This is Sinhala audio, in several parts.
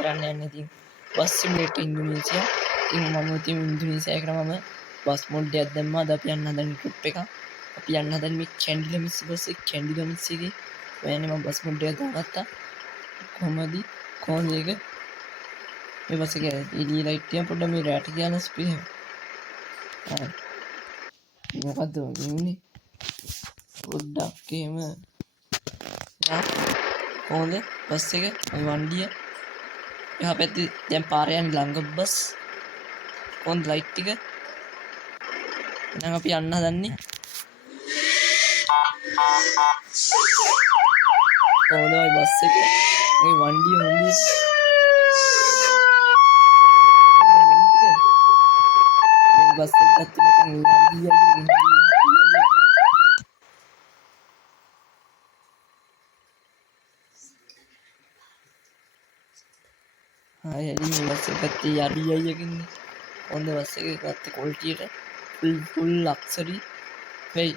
කරන්න යන්නේ ඉතින් බස් සිමුලේටර් ඉන්දුනීසියා. ඉතින් මම ඉතින් ඉන්දුනීසියා එකට මම බස් මොඩ් එකක් දැම්මා. අද අපි යන්න හදන ට්‍රිප් එක. අපි යන්න හදන මේ කැන්ඩිලමිස් බස් එක කැන්ඩිලමිස් එකේ ඔයන්නේ මම බස් මොඩ් එක දාගත්තා. කොහමද මේක මේ බස් එක එළිය ලයිට් එක පොඩ්ඩක් මේ රැට කියලා ස්පීඩ් එක. මොකද්ද වෙන්නේ? පොඩ්ඩක් එහෙම කොහොමද බස් එක මේ වண்டிය එහා පැත්තේ දැන් පාරේ යන ළඟ බස් කොහොමද ලයිට් ටික දැන් අපි යන්න හදන්නේ කොහොමද මේ බස් එක මේ වண்டிය හොඳේ මේ බස් එක ගත්ත මචං හරි බස් එක ගත්තේ යඩියයි එකකින්නේ හොඳ බස් එක ගත්තේ ක්වොලිටියට ෆුල් ලක්සරි වෙයි.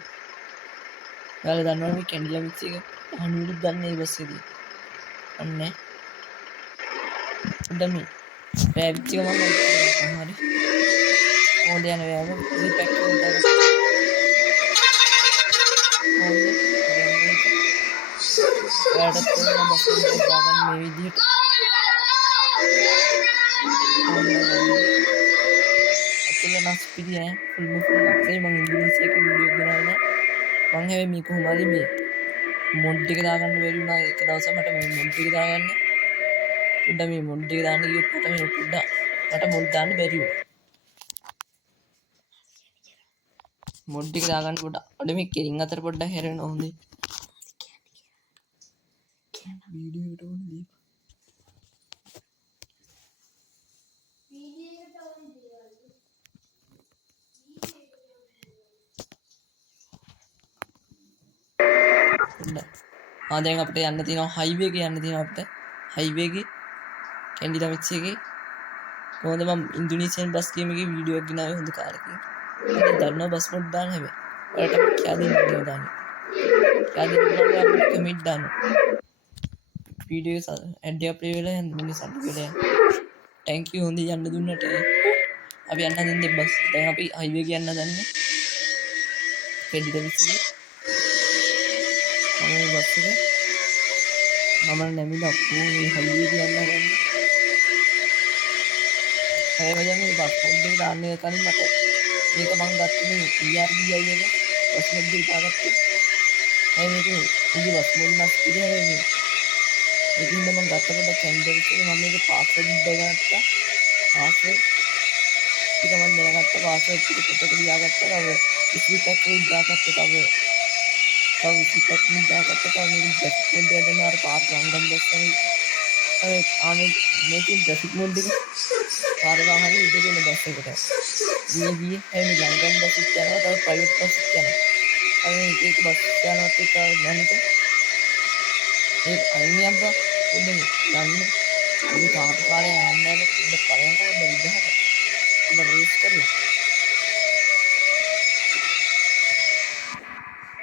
ඔයාලා දන්නවනේ මේ කැන්ඩිලමිස් එක අහනුවුත් දන්නේ මේ බස් එකේ. අන්නේ පොඩ්ඩක් මේ රෑවිච් එක මම හරි හොඳ යන වෑම ෆුල් පැක් කරලා දාලා ඔයාලටත් තේරෙන බස් එක දාගන්න මේ විදිහට අතුල නැස්පිරිය ෆුල් ලක්සරි මම ඉන්දුනීසියා එකේ වීඩියෝ එක දාලා නැහැ. මං හැබැයි මේ කොහොම හරි මේ මොඩ් එක දාගන්න බැරි වුණා. එක දවසක් මට මේ මොඩ් එක දාගන්න පොඩ්ඩක් මේ මොඩ් එක දාන්න ගියොත් මට මේ පොඩ්ඩක් මොඩ් දාන්න බැරි වුණා. මොඩ් එක දාගන්න පොඩ්ඩක් අඩ මේ කෙලින් අතර පොඩ්ඩක් හැරෙන්න හොඳේ. වීඩියෝ එකට ඕනේ දීපන්. දැන් අපිට යන්න තියෙනවා හයිවේ එකේ යන්න තියෙනවා අපිට. හයිවේ එකේ කැන්ඩිලමිස් එකේ කොහොමද මම ඉන්දුනීසියන් බස් ගේම් එකේ වීඩියෝ එකක් ගෙනාවේ හොඳ කාලෙකින්. මම දන්නවා බස් මොඩ් දාන්න හැබැයි. ඔයාලට කියා දෙන්න කියලා දාන්න. කියා දෙන්න ඔයාලට කමෙන්ට් දාන්න. වීඩියෝ එක ඇඩ් එක ප්ලේ වෙලා යන්න මිනිස්සු වෙලා යන්න. thank you හොඳ යන්න දුන්නට. අපි යන්න හදන්නේ බස්. දැන් අපි හයිවේ එක යන්න හදන්නේ. කැන්ඩිලමිස් එකේ මේ බස් එක මම නැමිලා අපෝ මේ හයිවේ එක යන්න හදන්නේ. ඒ වගේ මේ බස් මොඩ් එක දාන්න කලින් මට මේක මං ගත්තේ මේ PRBI එක බස් මොඩ් එක දාගත්තා. ඒ මේක ඉදි බස් මොඩ් නැස් ඉතින් මේ ඒකින්ද මං ගත්තකොට කැන්ඩිලමිස් එකේ මම මේක පාස්වර්ඩ් දාගත්තා. පාස්වර්ඩ් ටික මම දැනගත්තා. පාස්වර්ඩ් ටික පොතක ලියාගත්තා. තව ස්පීඩ් පැක් එක දාගත්තා. තව ස්පීඩ් පැක් එක දාගත්තා. තව මේක ග්‍රැෆික් මොඩ් එක දෙනවා. අර පාස් රන්ඩම් බස් එකේ මේකෙන් ග්‍රැෆික් මොඩ් එක පාර වාහනේ ඉදගෙන බස් එකට මේ ගියේ හැම ලංගම් බස් එක යනවා. තව ප්‍රයිවට් බස් එක යනවා. අර එක බස් යනවත් එක නැනිට ඒ අයින් යම්පා පොඩ්ඩක් යන්න මේ කාර්යය යන්න යන පොඩ්ඩක් බලන්න පොඩ්ඩක් විදහට පොඩ්ඩක් රේස් කරලා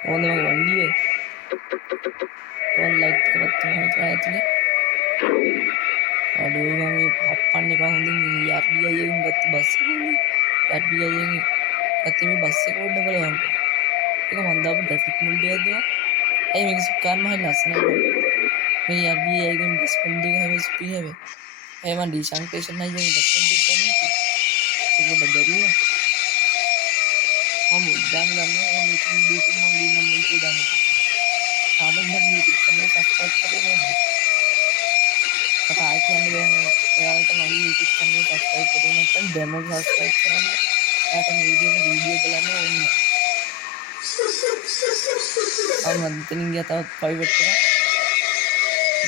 ඕන වන්දියේ ඕන් ලයිට් එකක් තමයි ඇතුලේ අඩෝ මම හප්පන්න එපා හොඳින් RBI එකෙන් ගත්ත බස් එක RBI එකෙන් ගත්ත මේ බස් එක පොඩ්ඩක් බලන්න. ඒක මන් දාපු ග්‍රැෆික් මොඩ් එකක් දුවා. ඇයි මේක සුකාන්න හරි ලස්සනයි. මේ RBI එකෙන් බස් මොඩ් එක හැම ස්පීඩ් හැබැයි. ඒ මන් ඩිශන්ටේෂන් අයියෙන් බස් මොඩ් එක ගන්න. ඒක පොඩ්ඩක් බැරිවා. මම උද්දාන ගන්නවා මේක වීඩියෝ එක මම ලියන්න මේක දාන්න. තාමත් මම YouTube channel subscribe කරලා නැහැ. මට ආයෙ කියන්න බෑ ඔයාලට මගේ YouTube channel subscribe කරේ නැත්නම් දැන්ම subscribe කරන්න. ඔයාලට මේ වීඩියෝ බලන්න ඕනේ. මම මෙතනින් ගියා තවත් ප්‍රයිවට් එකක්.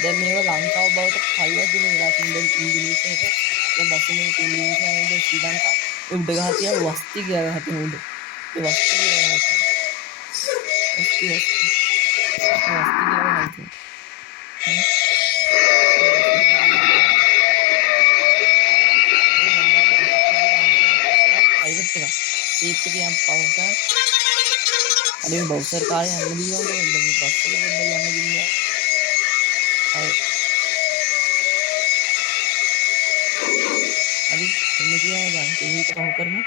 දැන් මේව ලංකාව බවට ප්‍රයිවට් දෙන වෙලා තියෙන ඉන්දුනීසියා එක. දැන් බස් එකේ ඉන්දුනීසියා නේද ශ්‍රී ලංකා ඒ උඩ ගහ තියා වස්ති ගියා හතේ උඩ. ඒ වස්ති ගියා හතේ. වස්ති ගියා හතේ. ප්‍රයිවට් එක. ඒත් කියම් පවුසා. අනේ බවුසර් කාර්යය යන්න දීවද මේ බස් එක පොඩ්ඩක් යන්න දින්නවා. හරි. හරි එන්න කියලා දැන් මේක පහු කරමු.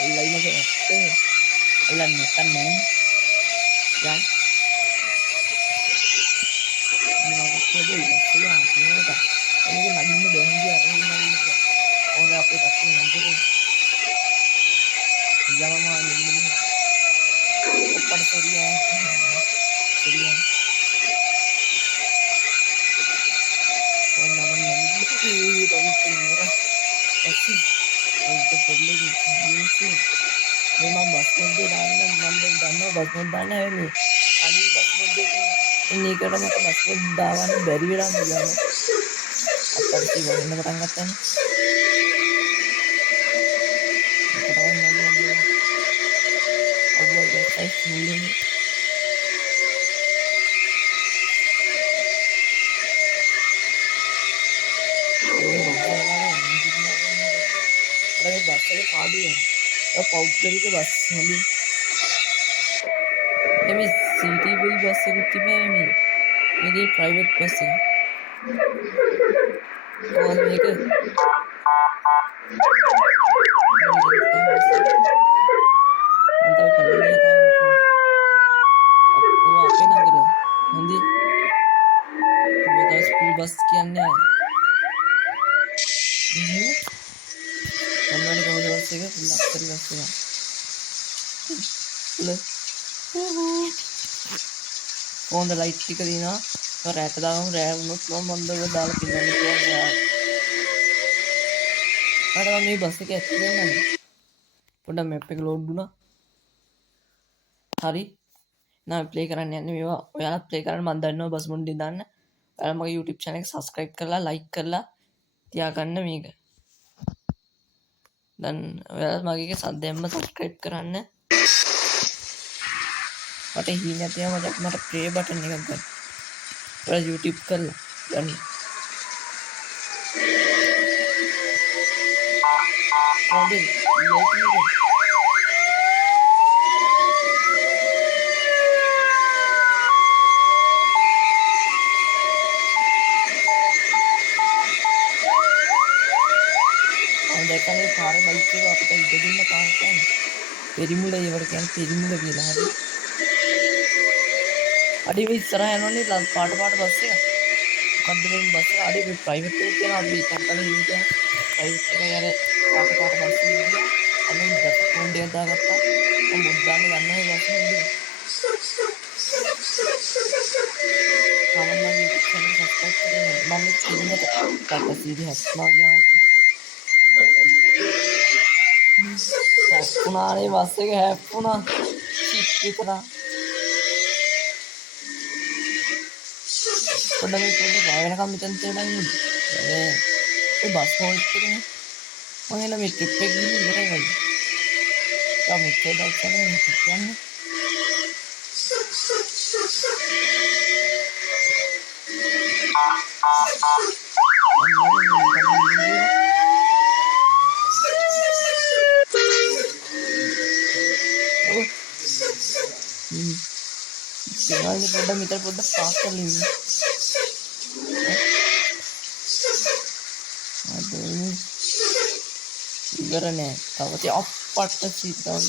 ඔල්ලයි මගේ ඇත්තේ ඔල්ලන්න නැත්තම් නෑ. දැන් මොනවද කියලා ඉස්සෙල්ලා මේක. මේක නගින්න බැහැ ගියා ඒ නගින්න. ඕන අපේ කට්ටිය නගින්නේ. යමමා නෙන්නේ. ඔක්කොම සරියා. සරියා. ඕන නම් නගින්න තමයි පස්සේ ඔයිට පොඩ්ඩක් ඉන්නේ. මේ මම බස් මොඩේ දාන්න මම දැන් දන්නවා බස් මොඩ් දාන්න හැබැයි අනිත් බස් මොඩේ ඉන්නේ එකට මට බස් මොඩ් දාවන්න බැරි වෙලා නේද අපිට ඉවරන්න පටන් ගත්තානේ කොටවන් නගින්න අවුල් එකයි සූලුනේ ඒ බස් එකේ පාඩු වෙනවා පෞද්ගලික බස් වලින් එමේ සිටි බස් එකක් තිබ්බා මේ ඉතින් ප්‍රයිවට් බස් එක කොහොමද මේක අන්තර කලිය තාම අපෝ අපේ නගර හොඳයි මේ ස්කූල් බස් කියන්නේ අන්නෝනේ කොහොමද බස් එක ෆුල් අක්කරි බස් එක කොහොමද ලයිට් ටික දිනවා රැට දාගමු රෑ වුණොත් මම මන්දව දාලා පින්නන්න පුළුවන් අර මේ බස් එක ඇතුලේ නේද පොඩ්ඩක් මැප් එක ලෝඩ් වුණා හරි now play කරන්න යන්නේ මේවා ඔයාලා play කරන්න මම දන්නවා බස් මොන්ඩේ දාන්න ඔයාලා මගේ YouTube channel එක subscribe කරලා like කරලා තියාගන්න මේක දැන් ඔයාලා මගේ සද්දෙන්ම subscribe කරන්න මට හිණියක් තියෙනවා මට play button එකක් ගන්න ඔයාලා YouTube කරලා ගන්න හොඳයි දැකන්නේ පාරේ බයික් එක අපිට ඉඩ දෙන්න පාරට පෙරිමුල ඒවට කියන්නේ පෙරිමුල කියලා හරි අඩි ඉස්සරහ යනෝනේ පාට බස් එක මොකද්ද මේ බස් එක අඩි ප්‍රයිවට් එකක් තියෙනවා අපි කම්පැනි හිමිට ප්‍රයිවට් එක යර පාට බස් එක ගියා අනේ බස් කොණ්ඩේ දාගත්තා මම මුද්දාන්න ගන්නවා ඒ බස් එකේ කවන්න ඉතින් සස්පෙක්ට් කරනවා මම කින්නට තාපසීදි හස්මා ගියා හැප්පුණානේ බස් එක හැප්පුණා ෂිට් විතරක් පොඩ්ඩක් මේ වෙනකම් මෙතන තියලා ඉන්න ඒ බස් හෝල්ට් එකනේ මම එන මේ ට්‍රිප් එක ගිහින් ඉවරයි වගේ තා මෙච්චර දැක්කනේ කියන්නේ ඒවායින් පොඩ්ඩක් මෙතන පොඩ්ඩක් පාස් කරලා ඉන්න ඉවර නෑ තව තිය අප්පට්ට සීතාව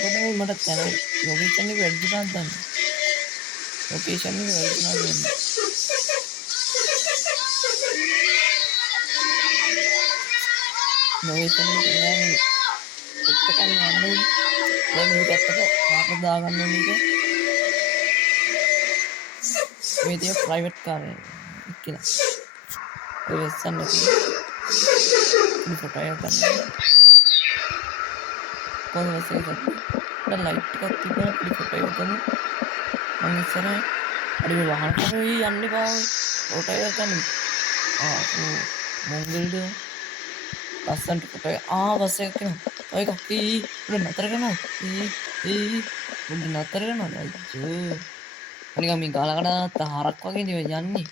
ගොඩයි මට තැන ලොකේෂන් එක වැඩි කරන්න ගන්න ලොකේෂන් එක වැඩි කරන්න ගන්න ලොකේෂන් එක කියන්නේ සෙට් එකක් යන්නේ දැන් මේ පැත්තට කාර් දාගන්න ඕනේ මේ තිය ප්‍රයිවට් කාර් කියලා ඒ වෙස්සන් නැති මේ ෆොටෝ එක ගන්න කොහොමද ඒක දැන් ලයිට් එකක් තිබුණා මේ ෆොටෝ එක ගන්න මම ඉස්සරහ අර මේ වහන කරේ යන්නේ බා ෆොටෝ එක ගන්න මොංගල්ද ලස්සන්ට ෆොටෝ එක බස් එක කරනවා ඔය කක්කී උඩ නතර කරනවා උඩ නතර කරනවා අයියෝ අනික මේ ගාලකට හරක් වගේ නේ යන්නේ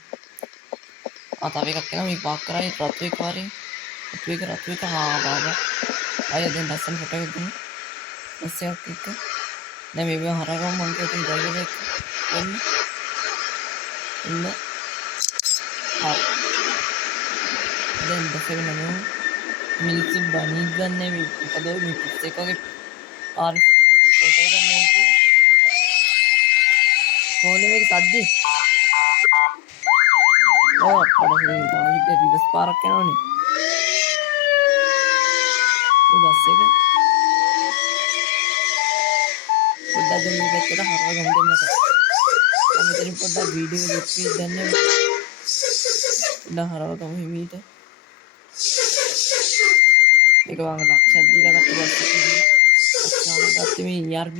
තව එකක් එනවා මේ පාක් කරයි රතු එක වරේ රතු එක බාබා අය දැන් ලස්සන ෆොටෝ එකක් ගමු. බස් එකක් එක්ක. දැන් මේ හරගමු මං කියපු ඩ්‍රයිවර් එක එන්න. එන්න. ආ දැන් බස් එක නමු. මිනිස්සු බණී ගන්න මේ මොකද මේ පිස් එක වගේ ආර ෆොටෝ ගන්න ඕනේ. කොහොනේ මේක සද්දේ? පඩසේ වාහිත රිවර්ස් පාරක් යනවනේ. මේ බස් එක පොඩ්ඩක් දැන් මේ පැත්තට හරවා ගමු දෙන්නට. මම මෙතනින් පොඩ්ඩක් වීඩියෝ එක දෙකක් ගන්න. පොඩ්ඩක් හරවා ගමු හිමීට. මේක වංග ලක්ෂයක් දීලා ගත්ත බස් එකක්. ලක්ෂාවක් ගත්තේ මේ ERB.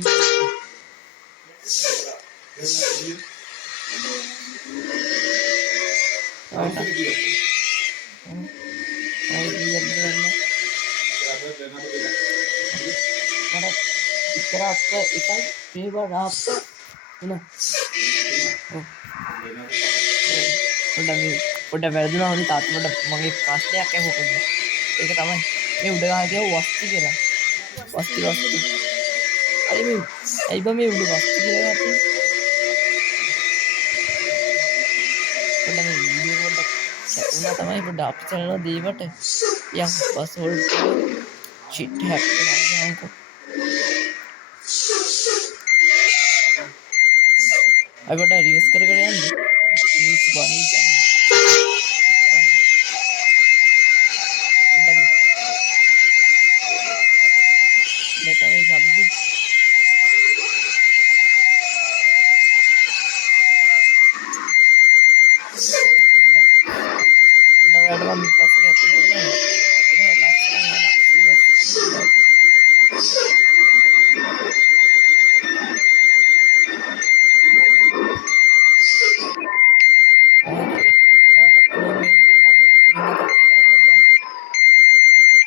පොඩ වැරදුනා හොඳ තාත්තට මගේ ප්‍රශ්නයක් ඇහුවා පොඩ්ඩක්. ඒක තමයි මේ උඩ ගහලා තියව වස්ති කියලා. වස්ති. අර මේ ඇයි බං මේ උඩ වස්ති කියලා ගත්තේ? පොඩ්ඩක් මේ වීඩියෝ පොඩ්ඩක් කැපුණා තමයි පොඩ්ඩක් අපි චැනල් දීවට. යා බස් හොල්ට් shit happen යන්කෝ. අය පොඩ්ඩක් රිවර්ස් කර යන්න. මිනිස්සු බණී ගන්න. තමයි ශබ්දේ. වැඩම පස්සේ ඇතුලේ නෑ. ඒක ලස්සන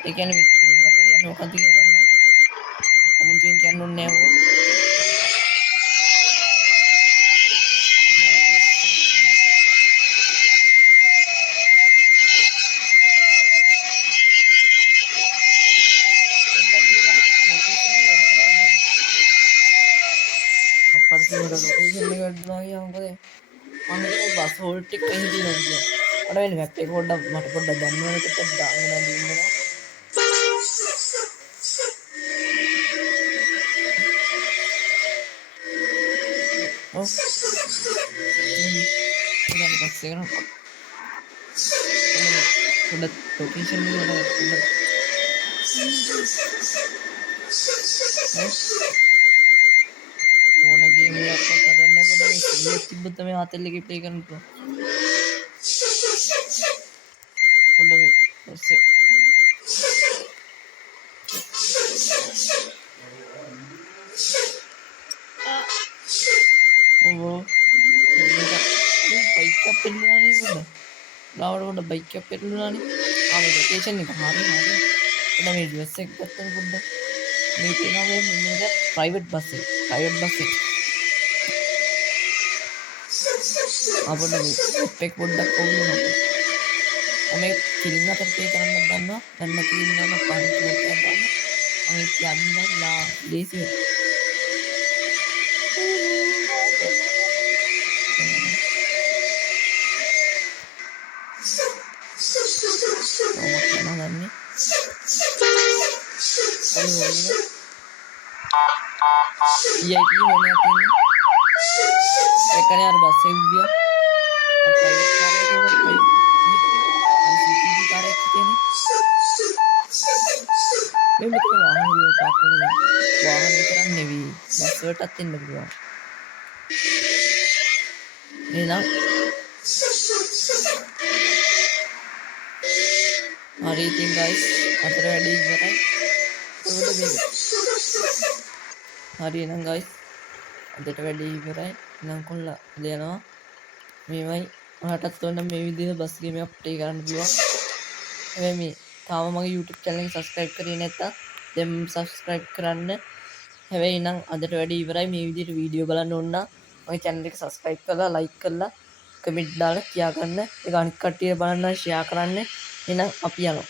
ඒ කියන්නේ මේ කිලින් අත කියන්නේ මොකක්ද කියලා දන්නවද? අමුතුවෙන් කියන්න ඕනේ නෑ ඔය. අපරසේ වල ලොකේෂන් එක ගන්නවා කියනවා මොකද? මම හිතුවා බස් හෝල්ට් එක හිටියේ නේද කියලා. අර වෙන මැප් එක පොඩ්ඩක් මට පොඩ්ඩක් දැම්මනකට දාගෙන දින්නවා. Oh. Udah pasti kan. Udah location ini udah. ඕන ගේම් එකක් කරන්න පොඩ්ඩක් මේ සිංහලෙත් තිබ්බොත් තමයි හතෙල් එකේ ප්ලේ කරන්න පුළුවන්. පොඩ්ඩක් මේ බස් එක. ඕ බයික් එක පෙන්නුවානේ පොඩ්ඩක්. ලාවට පොඩ්ඩක් බයික් එක පෙන්නුවානේ. ආ මේ ලොකේෂන් එක හරි. පොඩ්ඩක් මේ ඩ්‍රෙස් එක ගත්තම පොඩ්ඩක්. මේ තියෙනවා මේ මෙන්න ප්‍රයිවට් බස් එක. අපොඩ එක් පොඩ්ඩක් කොල්ලුණා. මේ කිලින් අතට පේ කරන්න ගන්නවා. ගන්න කිලින්නවා පාරට ගන්නවා. මේ කියන්නලා ලේසි. නන්නේ. VIP होने आते हैं एक कने यार बस से गया और प्राइवेट कार है वो भाई और सीटी कार है कितने मैं मतलब वाहन भी पार्क कर वाहन वितरण ने भी बस वेट आते हैं लगवा ये ना हरी थिंग गाइस अदर रेडी बताए तो बोलो बेबी හරි එහෙනම් guys අදට වැඩේ ඉවරයි. නම් කොල්ලා දෙනවා. මේවයි ඔයාලටත් ඕන මේ විදිහට බස් ගේම් එකක් ප්ලේ කරන්න පුළුවන්. හැබැයි මේ තාම මගේ YouTube channel එක subscribe කරේ නැත්තම් දැන් subscribe කරන්න. හැබැයි නම් අදට වැඩේ ඉවරයි. මේ විදිහට වීඩියෝ බලන්න ඕන නම් මගේ channel එක subscribe කරලා like කරලා comment දාලා තියාගන්න. ඒක අනිත් කට්ටිය බලන්න share කරන්න. එහෙනම් අපි යනවා.